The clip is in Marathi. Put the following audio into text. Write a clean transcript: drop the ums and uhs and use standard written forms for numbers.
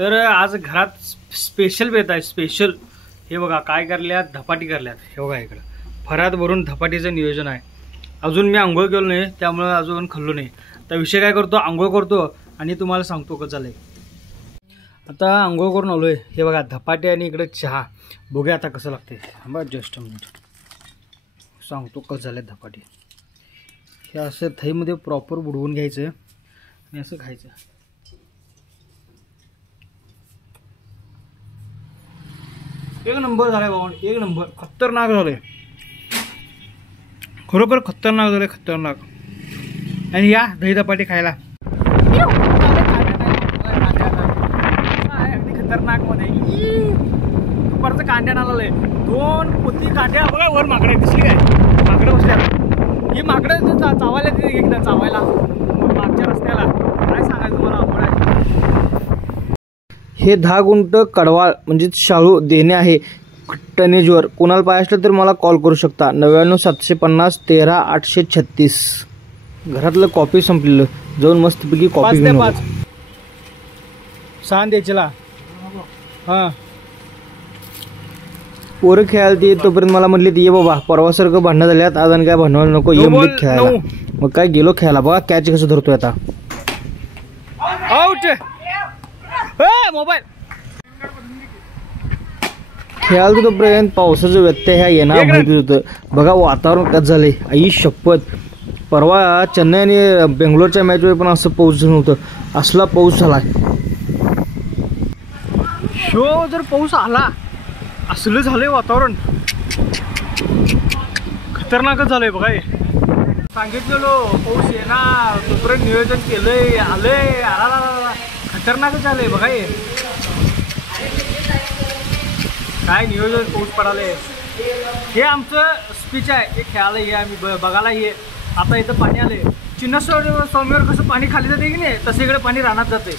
तर आज घरात स्पेशल बेत आहे स्पेशल। हे बघा काय करल्यात, धपाटी करल्यात। हे बघा इकडं फरात भरून धपाटीचं नियोजन आहे। अजून मी आंघोळ केलो नाही त्यामुळे अजून खाल्लो नाही। तर विषय काय करतो, आंघोळ करतो आणि तुम्हाला सांगतो कसं झालंय। आता आंघोळ करून आलोय। हे बघा धपाटी आणि इकडे चहा, बघूया आता कसं लागते। थांबा जस्ट मिनिट, सांगतो कसं झालंय धपाटी। हे असं थाईमध्ये प्रॉपर बुडवून घ्यायचं आणि असं खायचं। एक नंबर झालाय बाबा, एक नंबर, खतरनाक झालंय, खरोखर खतरनाक झालंय, खतरनाक। आणि या दही धपाटी खायला खतरनाक मध्ये दुपारचं कांड्या आलंय। 2 पोती कांड्या बघा वर माकडे दिसली काय, माकडं बसल्या। ही माकडं चावायला तिथे एकदा चावायला मागच्या रस्त्याला, काय सांगायचं तुम्हाला आवड आहे। हे 10 गुंठ कडवाळ म्हणजे शाळू देणे आहे टनेजवर। कोणाला पाहिजे असलं तर मला कॉल करू शकता 99 750 13 836। घरातलं कॉफी संपलेलं, जाऊन मस्तपैकी कॉफी घेऊन 5 सांग द्यायचला। हां पोरं खेळायला ते तोपर्यंत मला म्हटले ये बाबा परवासारखं भांडणं झाल्यात, आज आणि काय भांडवल नको, ये मुलीत खेळायला। मग काय गेलो खेळायला। बघा कॅच कसं धरतोय आता, आउट मोबाईल खेळायला तोपर्यंत पावसाचं व्यत्यय ह्या येणार माहिती होतं। बघा वातावरण कसं झालंय, आई शपथ। परवा चेन्नई आणि बेंगलोरच्या मॅचवर पण असं पाऊस नव्हतं, असला पाऊस झालाय। शो जर पाऊस आला असलं झालंय वातावरण, खतरनाकच झालंय बघा। सांगितलेलो पाऊस येणार, तोपर्यंत नियोजन केलंय, आलंय, आला खतरनाकच झालंय बघा। काय नियोजन पाऊस पडालंय। हे आमचं स्पीच आहे, हे खेळायला हे आम्ही बघायला हे। आता इथं पाणी आलंय, चिन्नस्वामीवर कसं पाणी खाली जाते की नाही, तसं इकडे पाणी रानात जाते।